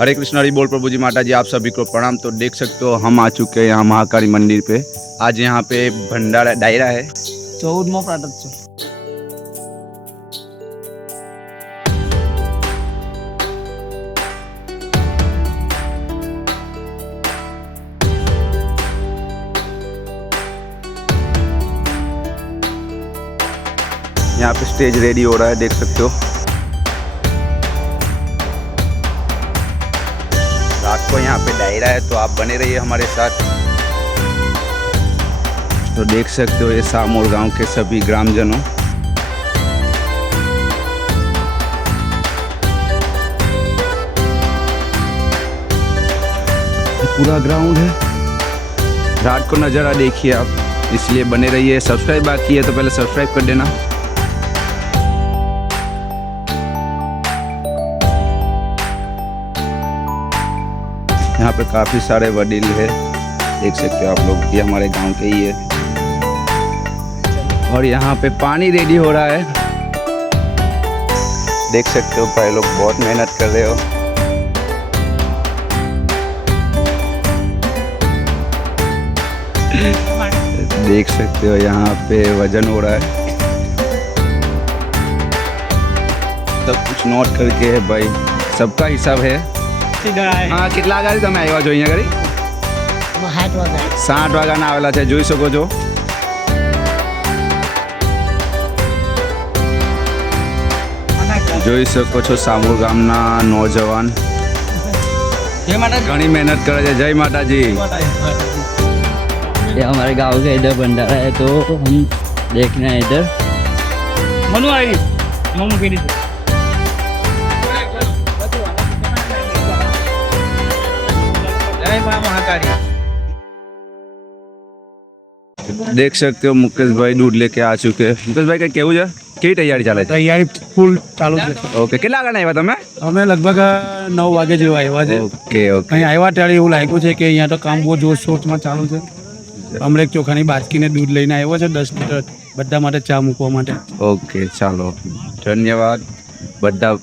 हरे कृष्ण हरि बोल प्रभु जी माता जी, आप सभी को प्रणाम। तो देख सकते हो हम आ चुके हैं यहाँ महाकाली मंदिर पे। आज यहाँ पे भंडारा डायरा है 14मो प्रातोत्सव। यहाँ पे स्टेज रेडी हो रहा है, देख सकते हो। रात को यहाँ पे डायरा है, तो आप बने रहिए हमारे साथ। तो देख सकते हो ये सामोर गांव के सभी ग्रामजनों। पूरा ग्राउंड है, रात को नज़ारा देखिए आप, इसलिए बने रहिए। सब्सक्राइब बाकी है तो पहले सब्सक्राइब कर देना। यहाँ पे काफ़ी सारे वडील है, देख सकते हो आप लोग, ये हमारे गांव के ही है। और यहाँ पे पानी रेडी हो रहा है, देख सकते हो। भाई लोग बहुत मेहनत कर रहे हो। देख सकते हो यहाँ पे वजन हो रहा है, सब कुछ नोट करके है भाई, सबका हिसाब है। हाँ, કેટલા વાગે તમે આવ્યા છો અહીંયા ઘરે? 7 વાગ્યાના આવેલા છે, જોઈ શકો છો। જોઈ શકો છો સામૂર ગામના નौजवान ઘણી મહેનત કરે છે। જય માતાજી। ये हमारे गांव का इधर भंडारा है, तो हम देखना है इधर। मनु आई मनु के लिए जय मां महाकाली। देख सकते हो मुकेश भाई दूध लेके आ चुके हैं। मुकेश भाई કેવું છે? કેવી તૈયારી ચાલે છે? તૈયારી ફૂલ ચાલુ છે। ઓકે, કેટલા વાગે આવ્યા તમે? અમે લગભગ 9 વાગે જેવા આવ્યા છે। Okay okay. અહીં આવ્યા ત્યારે એવું લાગ્યું છે કે અહીંયા તો કામ બહુ જોરશોરમાં ચાલુ છે। અમરેક ચોખાની બાજકીને દૂધ લઈને આવ્યો છે 10 લીટર, બધા માટે ચા મૂકવા માટે। ઓકે ચાલો, ધન્યવાદ। બધા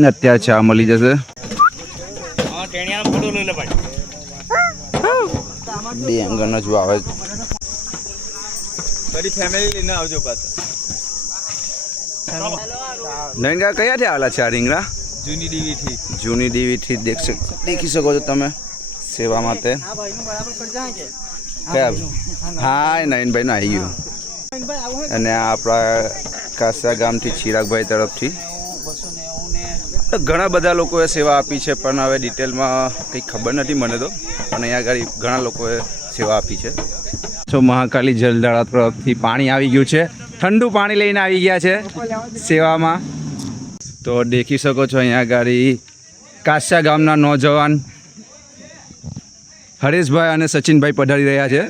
ને અત્યારે ચા મળી જશે। બે અંગણ જ વાવે, બધી ફેમિલી લઈને આવજો પાછા। નવીનગા કયાથી આવેલા છે આ રીંગણા? જૂની ડીવી થી। જૂની ડીવીથી દેખી શકો છો તમે સેવા માટે। કયા? હા, નવીનભાઈનું આવી ગયું। અને આ આપણા કાસા ગામથી ચિરાગભાઈ તરફથી ઘણા બધા લોકોએ સેવા આપી છે, પણ હવે ડિટેલમાં કંઈ ખબર નથી મને તો, પણ અહીંયા આગળ ઘણા લોકોએ સેવા આપી છે। તો મહાકાલી જલધારા તરફથી પાણી આવી ગયું છે, ઠંડુ પાણી લઈને આવી ગયા છે સેવામાં। તો દેખી શકો છો અહીંયા આગળ કાસા ગામના નौजवान हरेश અને सचिन भाई पधारी रहा है।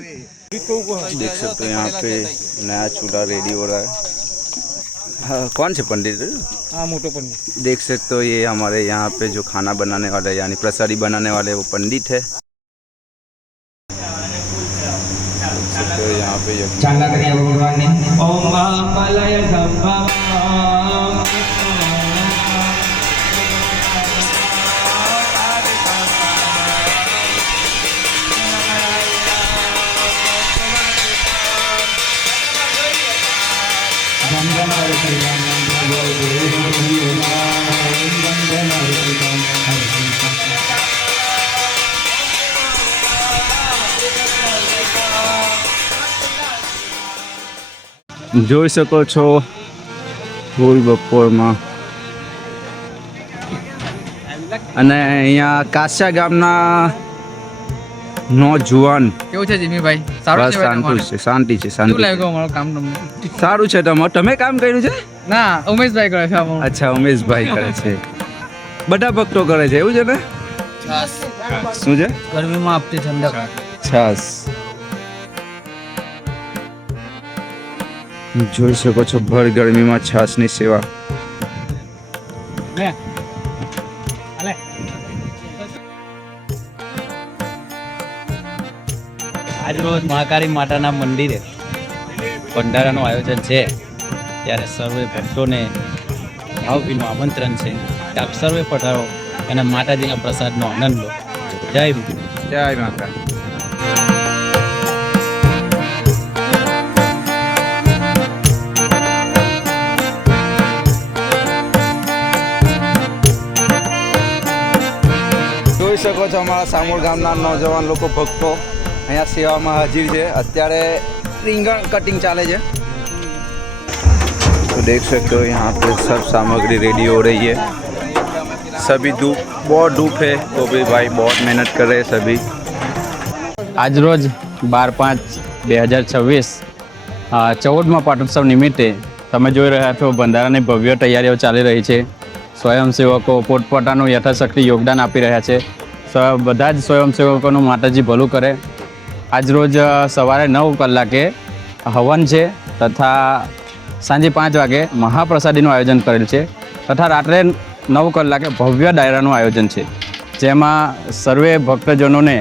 देख सकते हो यहाँ पे नया चूल्हा रेडी हो रहा है। हाँ, कौन से पंडित? हाँ, मोटो पंडित। देख सकते हो ये हमारे यहाँ पे जो खाना बनाने वाले यानी प्रसादी बनाने वाले वो पंडित है। देख सकते हो यहाँ पे चांदा करिए भगवान ने ओम महाकालय संभव જોઈ શકો છો ફૂલ બપોરમાં। અને અહીંયા કાસા ગામના નौजवान કેવું છે જીમીભાઈ? સારું બસ છે શાંતિ છે શું લાગ્યું અમારું કામ તમને? સારું છે। તમે કામ કર્યું છે? ના, ઉમેશભાઈ કરે છે અમારું। અચ્છા, ઉમેશભાઈ કરે છે, બધા ભક્તો કરે છે, એવું છે ને? શું છે? ગરમીમાં આપતી ઠંડક। છાસ જોઈ શકો છો, ભર ગરમીમાં છાસની સેવા। આજ રોજ મહાકાળી માતાના મંદિરે ભંડારાનું આયોજન છે, ત્યારે સર્વે ભક્તોને ભાવભીનું આમંત્રણ છે કે આપ સર્વે પધારો અને માતાજીના પ્રસાદનો આનંદ લો. જય માતા. જય માતા. જોઈ શકો છો અમારા સામોળ ગામના નौजवान લોકો ભક્તો અહીંયા સેવામાં હાજર છે. અત્યારે રીંગણ કટિંગ ચાલે છે. तो देख सकते हो यहाँ पे सब सामग्री रेडी हो रही है. सभी धूप बहुत धूप है तो भी भाई बहुत मेहनत कर रहे हैं सभी. આજરોજ 12/5/2026 14મા પાટોત્સવ નિમિત્તે તમે જોઈ રહ્યા છો બંધારાની ભવ્ય તૈયારીઓ ચાલી રહી છે. સ્વયંસેવકો પોતપોતાનું યથાશક્તિ યોગદાન આપી રહ્યા છે. બધા જ સ્વયંસેવકોનું માતાજી ભલું કરે. આજરોજ સવારે 9 કલાકે હવન છે તથા સાંજે 5 વાગે મહાપ્રસાદીનું આયોજન કરેલ છે તથા રાત્રે 9 કલાકે ભવ્ય ડાયરાનું આયોજન છે, જેમાં સર્વે ભક્તજનોને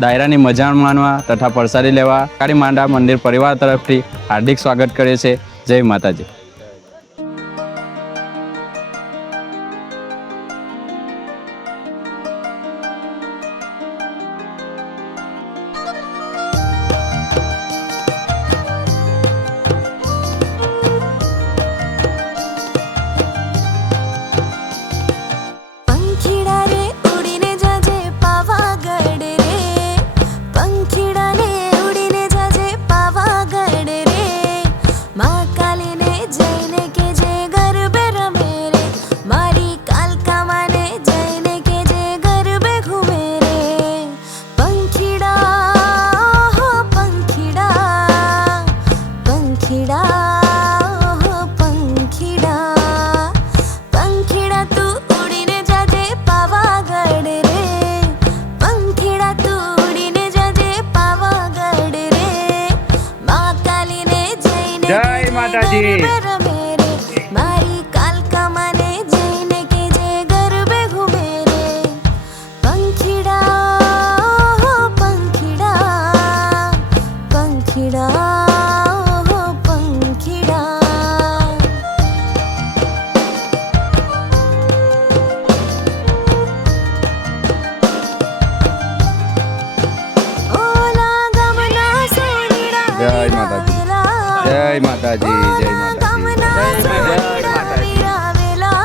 ડાયરાની મજા માણવા તથા પ્રસાદી લેવા કાળી માંડા મંદિર પરિવાર તરફથી હાર્દિક સ્વાગત કરે છે. જય માતાજી. પંખીડા રે ઉડીને જાજે પાવાગઢ રે, પંખીડા ને ઉડીને જાજે પાવાગઢ રે, મા કાલીને જઈને કેજે ગરબે રમે રે, મારી કાલકા માને જઈને કેજે ગરબે ઘૂમે રે. પંખીડા હો પંખીડા, પંખીડા હો પંખીડા, પંખીડા તું ઉડીને જાજે પાવાગઢ રે, પંખીડા તું ઉડીને જાજે પાવાગઢ રે, મા કાલીને જઈને જય કેજે માતાજી. ગરબે રમે રે, મારી કાલકા માને જઈને કેજે ગરબે ઘૂમે રે. પંખીડા હો પંખીડા, પંખીડા હો પંખીડા. ઓલા ગામના સોનીડા જય માતાજી. વેલા, જય માતાજી. જય ઓલા માતાજી. ગામના સોનીડા વેલા વેલા,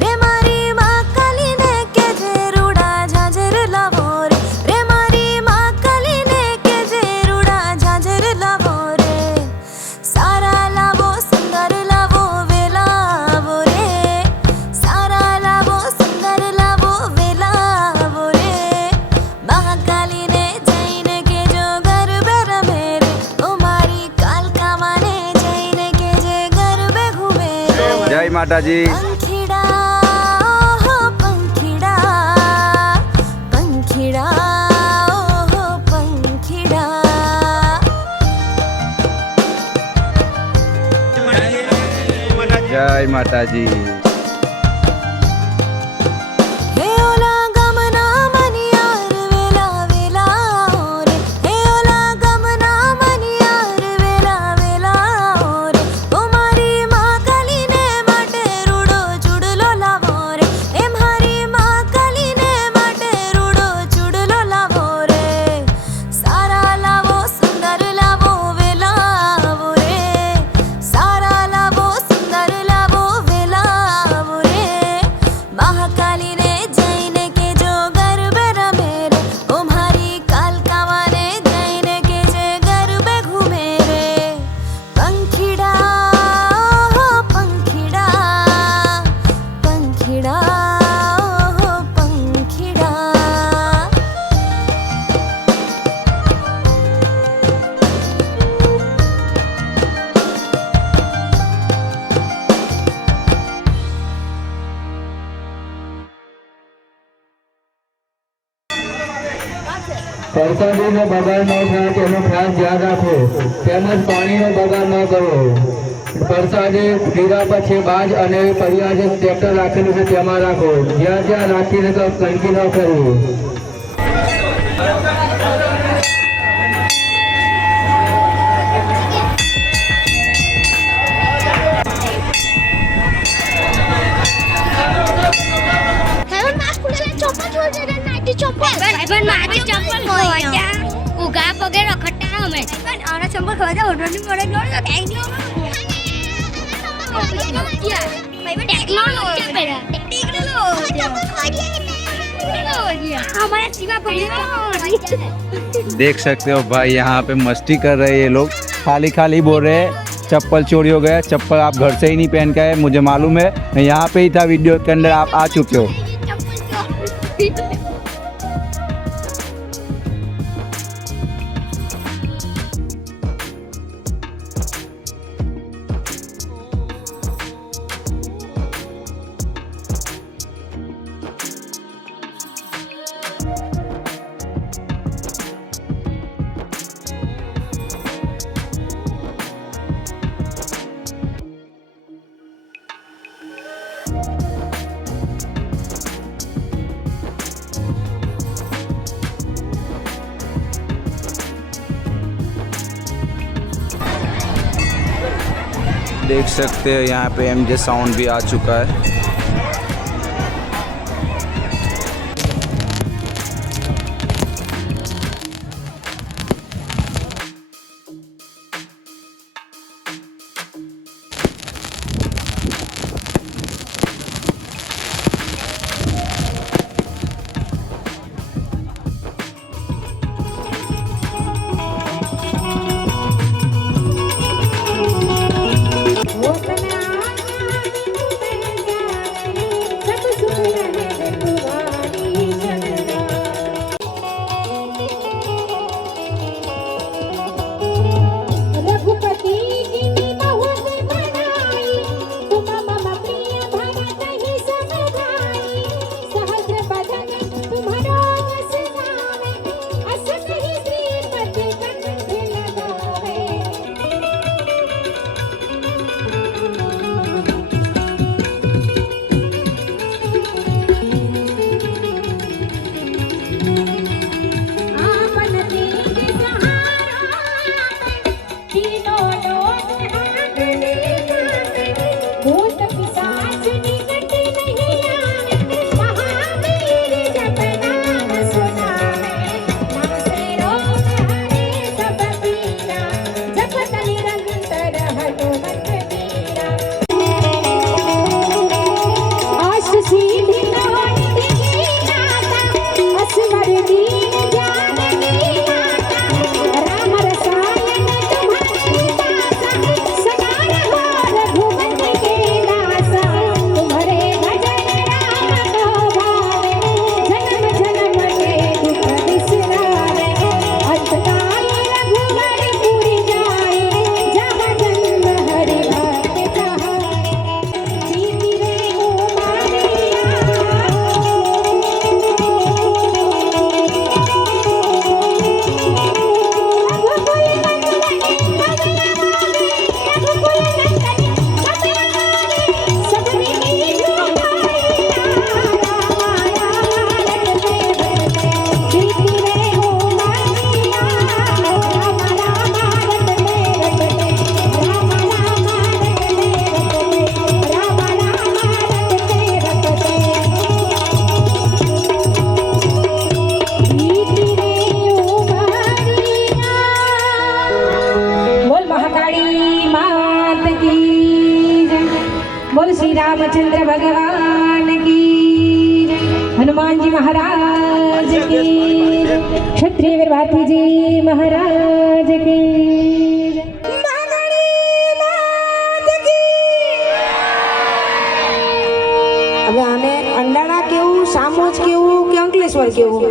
રે મારી મા કાલીને કેજે રૂડા ઝાંઝર લાવો રે, રે મારી મા કાલીને કેજે રૂડા ઝાંઝર લાવો રે, સારા લાવો સુંદર લાવો વેલાવો રે, સારા લાવો સુંદર લાવો વેલાવો રે, મહાકાલીને જઈને કેજો ગરબે રમે રે, ઓ મારી કાલકા માને જઈને કેજે ગરબે ઘૂમે રે. જય માતાજી. પંખીડા હો પંખીડા, પંખીડા હો પંખીડા. જય માતાજી. હે ઓલા ગામના મનિયાર વેલા વેલા રે, હે ઓલા ગામના મનિયાર વેલા વેલા રે, ઓ મારી મા કાલીને માટે રૂડો ચૂડલો લાવો રે, એ મારી મા કાલીને માટે રૂડો ચૂડલો લાવો રે, સારા લાવો સુંદર લાવો વેલાવો રે, સારા લાવો સુંદર લાવો વેલાવો રે, મહાકાલીને જઈને કેજો ગરબે રમે રે, ઓ મારી કાલકા માને જઈને કેજે ગરબે ઘૂમે રે. પંખીડા હો પંખીડા, પંખીડા હો પંખીડા. પ્રસાદીનો બગાડ ન થાય તેનું ખાસ ધ્યાન રાખો, તેમજ પાણીનો બગાડ ન કરો. પ્રસાદી પીરા પછી બાજ અને પરિવાર જે ટ્રેક્ટર રાખેલું છે તેમાં રાખો, જ્યાં જ્યાં રાખીને તો ગંદકી ન કરવું. હેવન ઉગા પગે રખડતા અમે આના ચંપલ ખવા દે ઓર્ડર ની મળે લોડ देख सकते हो भाई यहाँ पे मस्ती कर रहे हैं ये लोग, खाली खाली बोल रहे हैं चप्पल चोरी हो गया, चप्पल आप घर से ही नहीं पहन के आए, मुझे मालूम है, मैं यहाँ पे ही था, वीडियो के अंदर आप आ चुके हो। देख सकते हो यहाँ पे एमजे साउंड भी आ चुका है। रामचंद्र भगवान की, हनुमान जी महाराज की, क्षत्रिय वीर भारती जी महाराज की। હવે આને અંડાણા કેવું, સામોજ કેવું કે અંકલેશ્વર કેવું?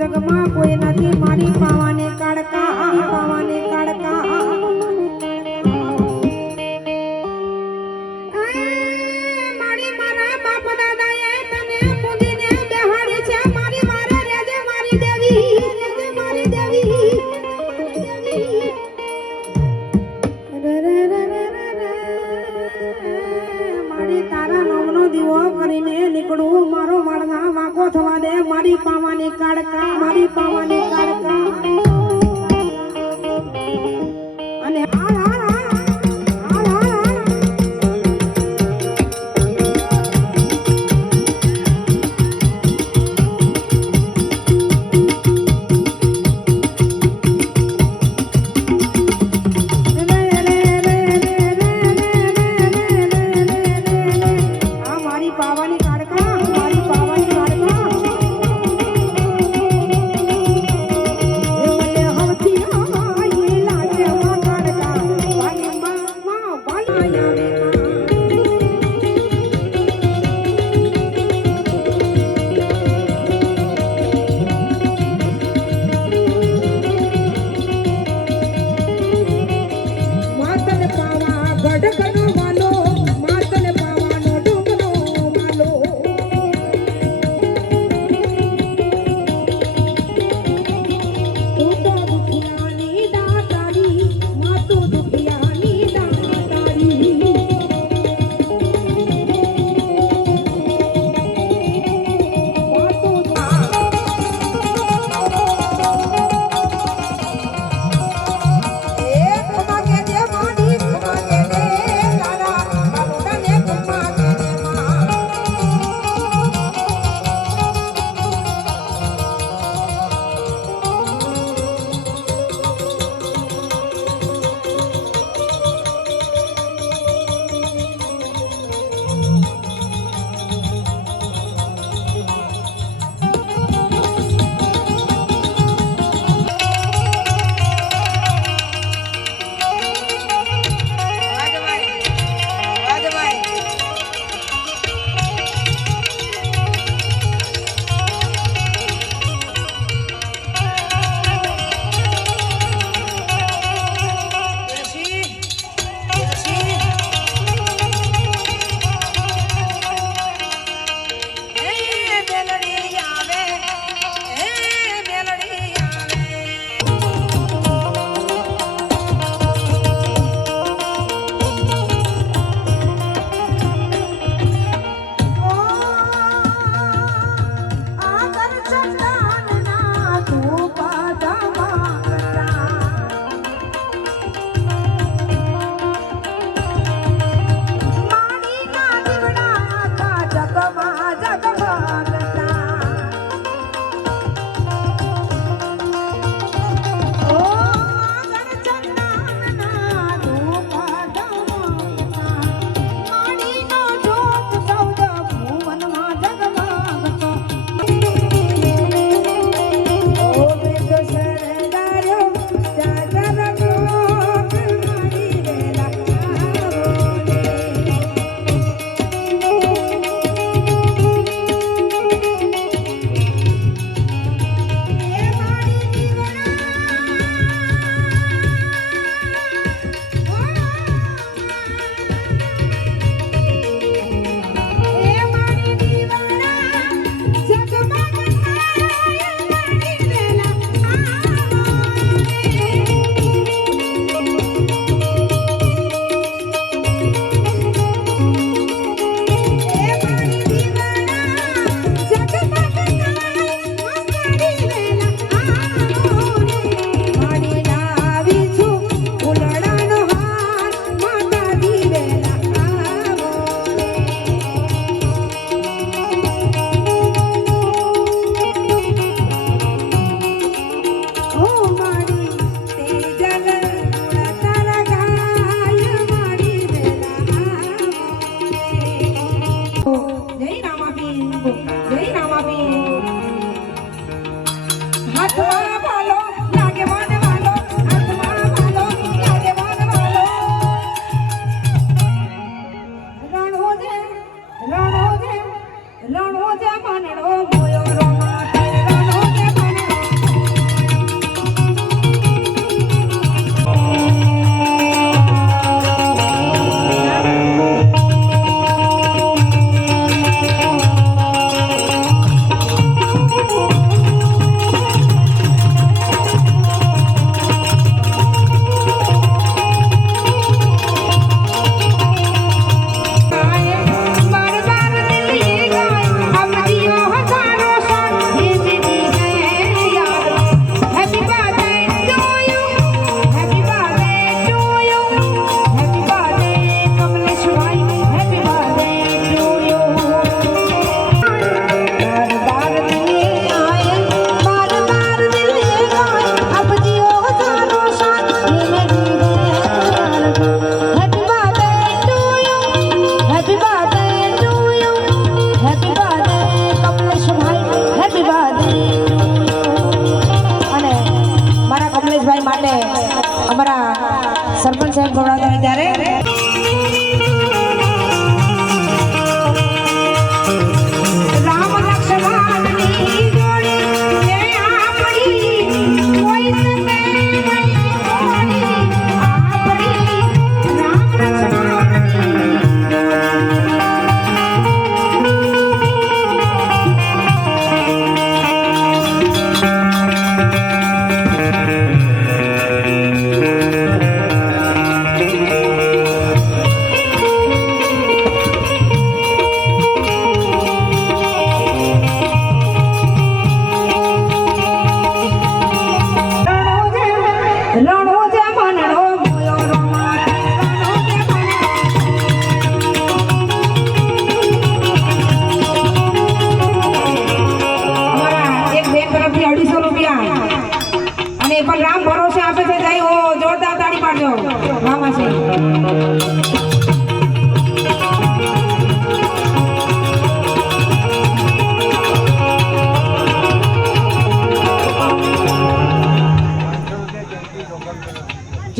જગમાં કોઈ નથી મારી પાવાને કાળકા, પાવાને કાળકા। મારી મારા બાપ દાદાએ તને પૂજીને બેહાડી છે, મારી મારે રેજે મારી દેવી, રેજે મારી દેવી। મારી તારા નામનો દીવો કરીને ને નીકળું મારો માળના વાંકો થવા દે મારી પાવાની કાળકા મારી પાવાની કાળકા અને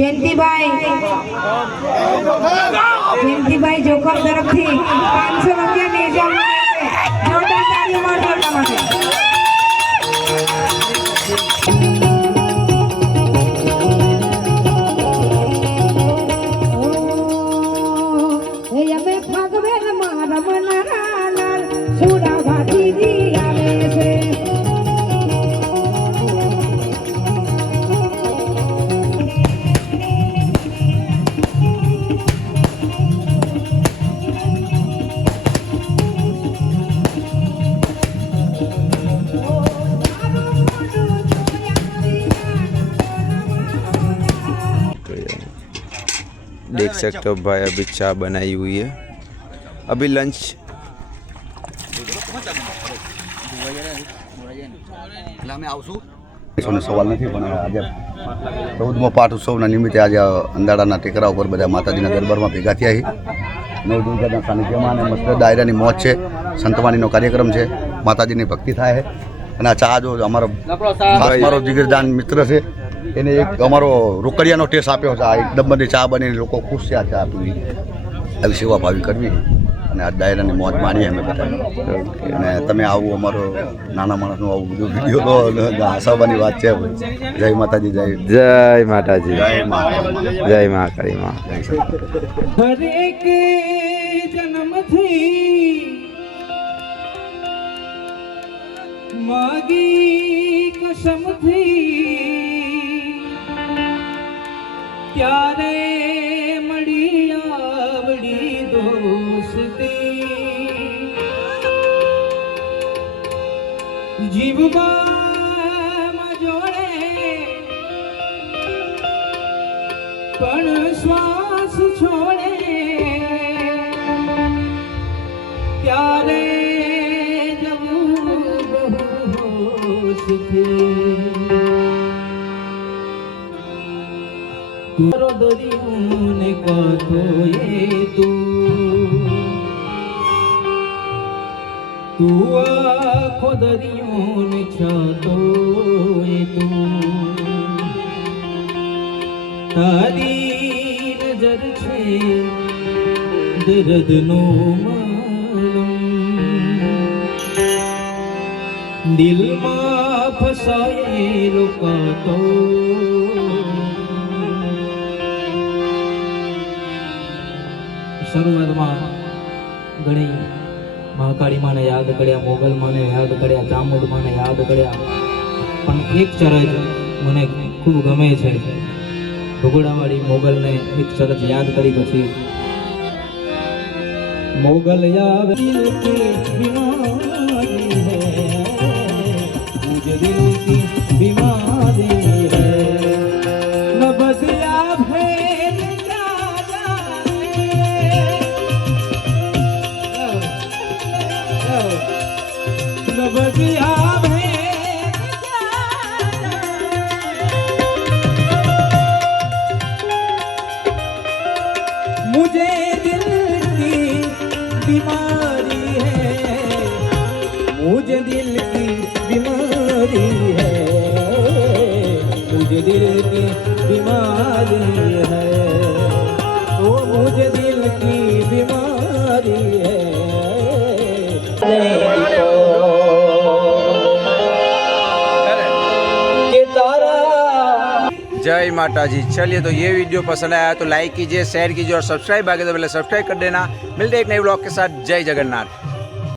જયંતિભાઈ જોખમ તરફથી 500 રૂપિયા નેજા જોરદાર તાળીઓ મારજો એમના માટે. અમે ફાગવેલ મારા મનરા લાલ સુડા ભાતીજી આવે છે. देख सकते हो भाई अभी चाय बनाई हुई है, अभी लंच સવાલ નથી પણ આજે 14મો પાઠ ઉત્સવના નિમિત્તે આજે અંદાડાના ટેકરા ઉપર બધા માતાજીના દરબારમાં ભેગા થયા છે. નવદુર્ગાના સાનિધ્યમાં અને મસ્ત ડાયરાની મોજ છે, સંતવાણીનો કાર્યક્રમ છે, માતાજીની ભક્તિ થાય છે. અને આ ચા જો અમારો ખાસ મારો જીગરદાન મિત્ર છે, એને એક અમારો રોકડિયાનો ટેસ્ટ આપ્યો છે. આ એકદમ બધી ચા બનીને લોકો ખુશ છે આ ચા પીવી, આવી સેવા ભાવી કરવી અને આ ડાયરાની મોજ માણીએ અમે બધા. અને તમે આવું અમારો નાના માણસનું આવું બધું વિડીયો લો, હસાવવાની વાત છે. જય માતાજી, જય માતાજી, જય મહાકાળી માં. હરેક જન્મથી માગી કસમથી ત્યારે મળી આવડી દોસ્તી, જીવમાં જોડે પણ શ્વાસ છોડે ત્યારે જવું બહુ તારો દરિયો ને કાંઠો એ તું આખો દરિયો ને છતો એ તારી નજર છે દર્દનો માલમ, દિલમાં ફસાયેલો કાંટો શરૂઆતમાં ઘણી મહાકાળી માને યાદ કર્યા, મોગલ માને યાદ કર્યા, ચામુંડ માને યાદ કર્યા, પણ એક ચરજ મને ખૂબ ગમે છે. ભગોડાવાળી મોગલને એક ચરજ યાદ કરી પછી મોગલ આવે દિલ કી બીમારી હૈ, મુझे दिल की बीमारी है, न बदिया भेद बदिया भेद मुझे दिल की बीमारी है, मुझे दिल की बीमारी है, मुझे दिल की बीमारी है, ओ मुझे दिल की बीमारी है. जय माता जी. चलिए तो ये वीडियो पसंद आया तो लाइक कीजिए, शेयर कीजिए और सब्सक्राइब आगे तो पहले सब्सक्राइब कर देना. मिलते हैं एक नए ब्लॉग के साथ. जय जगन्नाथ.